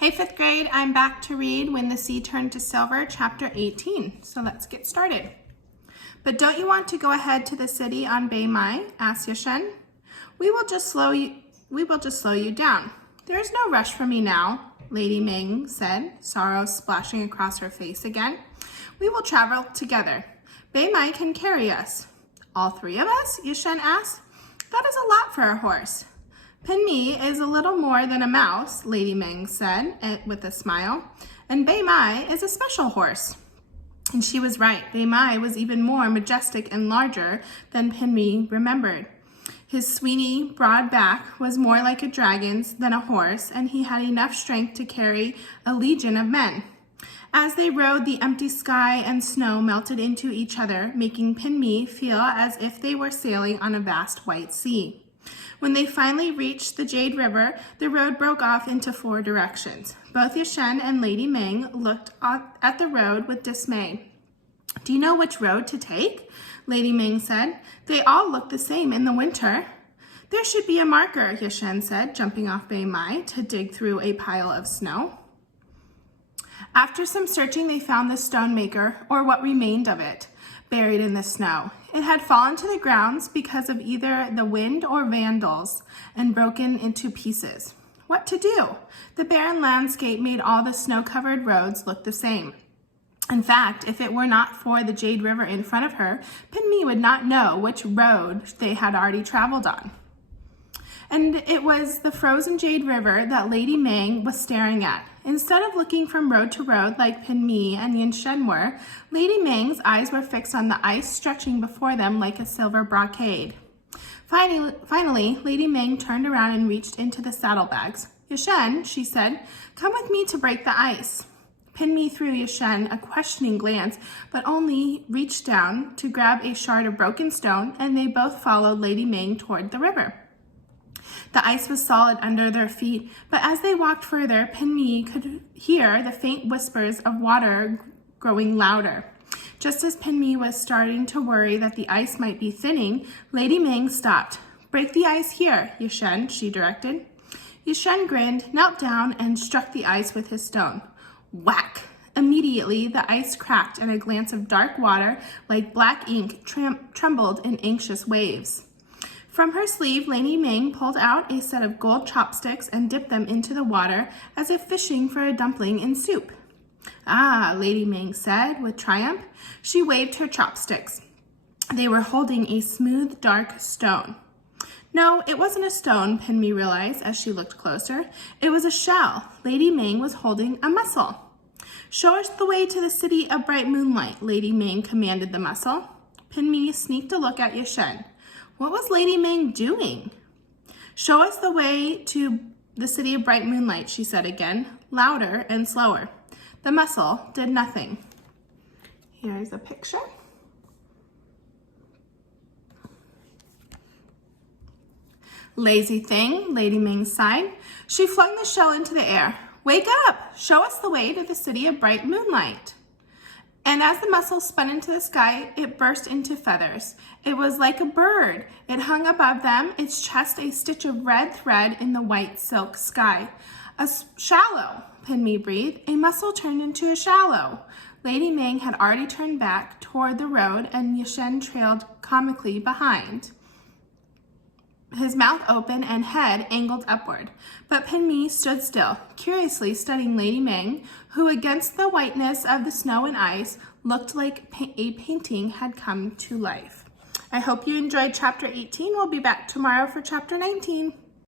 Hey, fifth grade, I'm back to read When the Sea Turned to Silver, chapter 18. So let's get started. But don't you want to go ahead to the city on Bai Mai? Asked Yashen. We will just slow you down. There is no rush for me now, Lady Ming said, sorrow splashing across her face again. We will travel together. Bai Mai can carry us. All three of us? Yashen asked. That is a lot for a horse. Pinmi is a little more than a mouse, Lady Ming said with a smile, and Bai Mai is a special horse. And she was right. Bai Mai was even more majestic and larger than Pinmi remembered. His sweeney, broad back was more like a dragon's than a horse, and he had enough strength to carry a legion of men. As they rode, the empty sky and snow melted into each other, making Pinmi feel as if they were sailing on a vast white sea. When they finally reached the Jade River, the road broke off into four directions. Both Yashen and Lady Ming looked at the road with dismay. Do you know which road to take? Lady Ming said. They all look the same in the winter. There should be a marker, Yashen said, jumping off Bai Mai to dig through a pile of snow. After some searching, they found the stone maker, or what remained of it, buried in the snow. It had fallen to the ground because of either the wind or vandals and broken into pieces. What to do? The barren landscape made all the snow-covered roads look the same. In fact, if it were not for the Jade River in front of her, Pinmi would not know which road they had already traveled on. And it was the frozen Jade River that Lady Ming was staring at. Instead of looking from road to road like Pinmi and Yashen were, Lady Ming's eyes were fixed on the ice stretching before them like a silver brocade. Finally, Lady Ming turned around and reached into the saddlebags. Yashen, she said, come with me to break the ice. Pinmi threw Yashen a questioning glance, but only reached down to grab a shard of broken stone, and they both followed Lady Ming toward the river. The ice was solid under their feet, but as they walked further, Pinmi could hear the faint whispers of water growing louder. Just as Pinmi was starting to worry that the ice might be thinning, Lady Ming stopped. Break the ice here, Yashen, she directed. Yashen grinned, knelt down, and struck the ice with his stone. Whack! Immediately, the ice cracked, and a glance of dark water, like black ink, trembled in anxious waves. From her sleeve, Lady Ming pulled out a set of gold chopsticks and dipped them into the water as if fishing for a dumpling in soup. Ah, Lady Ming said with triumph. She waved her chopsticks. They were holding a smooth, dark stone. No, it wasn't a stone, Pinmi realized as she looked closer. It was a shell. Lady Ming was holding a mussel. Show us the way to the city of bright moonlight, Lady Ming commanded the mussel. Pinmi sneaked a look at Yashen. What was Lady Ming doing? Show us the way to the city of bright moonlight, she said again, louder and slower. The mussel did nothing. Here's a picture. Lazy thing, Lady Ming sighed. She flung the shell into the air. Wake up! Show us the way to the city of bright moonlight. And as the mussel spun into the sky, it burst into feathers. It was like a bird. It hung above them, its chest a stitch of red thread in the white silk sky. A shallow, Pinmi breathed. A mussel turned into a shallow. Lady Ming had already turned back toward the road, and Yashen trailed comically behind, his mouth open and head angled upward. But Pinmi stood still, curiously studying Lady Ming, who against the whiteness of the snow and ice looked like a painting had come to life. I hope you enjoyed chapter 18. We'll be back tomorrow for chapter 19.